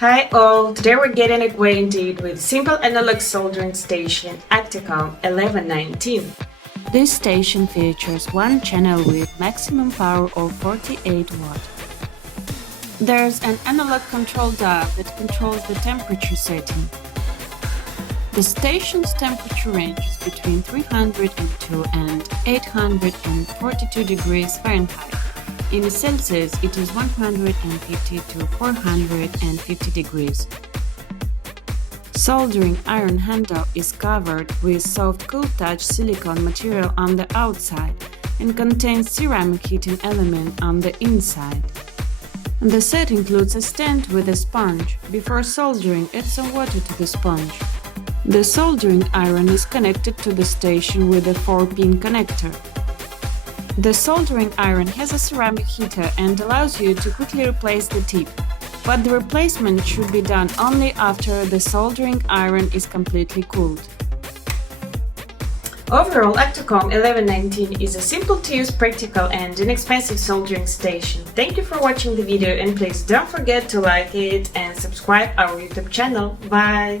Hi all, today we're getting acquainted with simple analog soldering station Aktakom 1119. This station features one channel with maximum power of 48 watt. There's an analog control dial that controls the temperature setting. The station's temperature ranges between 302 and 842 degrees Fahrenheit. In Celsius, it is 150 to 450 degrees. Soldering iron handle is covered with soft cool-touch silicone material on the outside and contains ceramic heating element on the inside. The set includes a stand with a sponge. Before soldering, add some water to the sponge. The soldering iron is connected to the station with a 4-pin connector. The soldering iron has a ceramic heater and allows you to quickly replace the tip, but the replacement should be done only after the soldering iron is completely cooled. Overall, Aktakom 1119 is a simple-to-use, practical and inexpensive soldering station. Thank you for watching the video and please don't forget to like it and subscribe our YouTube channel. Bye!